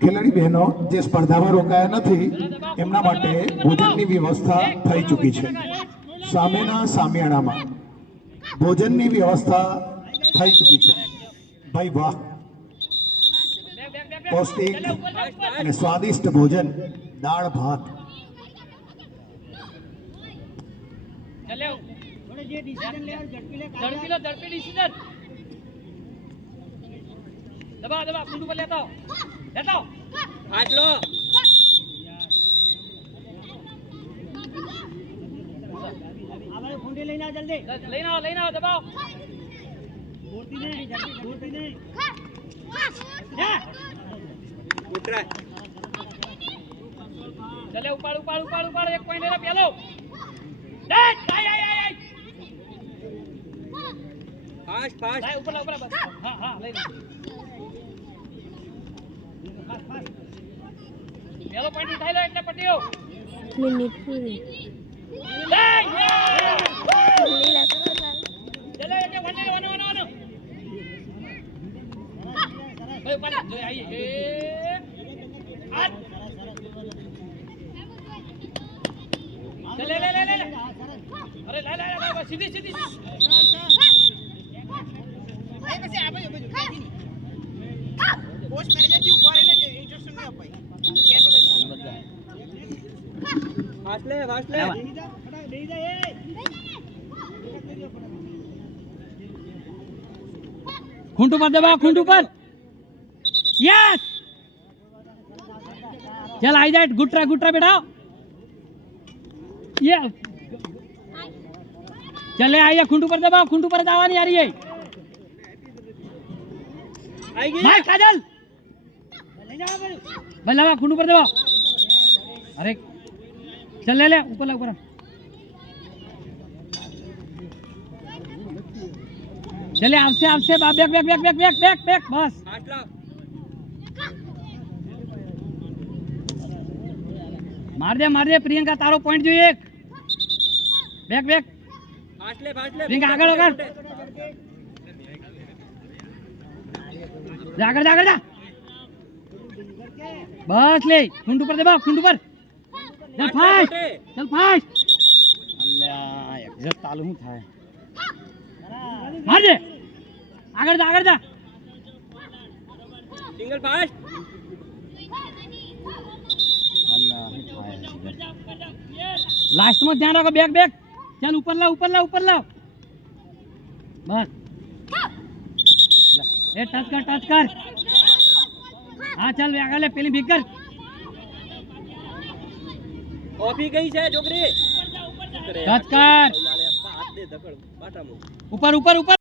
ખેલાડી બહેનો જે સ્પર્ધામાં રોકાયા નથી એમના માટે ભોજનની વ્યવસ્થા થઈ ચૂકી છે. સામેના સામિયાણામાં ભોજનની વ્યવસ્થા થઈ ચૂકી છે. ભાઈ વાહ, પૌષ્ટિક અને સ્વાદિષ્ટ ભોજન, દાળ ભાત. दबा दबा कुंडू पर लेता हो हाथ लो आवाज कुंडी लेना जल्दी लेना दबाओ छोड़ती नहीं जा उठ रहा चले उपाड़ एक पॉइंट लेना पेलो डेट आई फास्ट ऊपर बस हां ले પેલો પોઈન્ટ ઉઠાઈ લો એટલે પટ્ટીઓ મિનિટ પૂરી ચલો એટલે વન ઓય પાડે જો આઈ એ હાથ ચલે લે અરે લે સીધી એ પછી આપણે પોસ્ટ મેનેજર થી ઉભા રહીને ઇન્સ્ટ્રક્શન નહીં અપાય વાસલે खूंटू पर दबाओ खूंटू पर यस चल आई जाए गुट्रा बैठाओ ये चले आइए खूंटू पर दबाओ खूंटू पर दबा नहीं आ रही है भाई काजल बल्ला खूंटू पर दबाओ अरे चल ले ऊपर चले आपसे बैक बस मार दे प्रियंका तारो पॉइंट जो एक बैक प्रियंका आगे जा बस ले खुंडू पर दबाओ खुंडू पर चल फास्ट अल्लाह एग्जैक्ट चालू हूं थाय मार दे आगे जा सिंगल फास्ट अल्लाह थाय लास्ट में ध्यान रखो बैक चल ऊपर ला बस ए टच कर हां चल आगे ले पहले भीग कर कॉफी गई है जोगरी टच कर ऊपर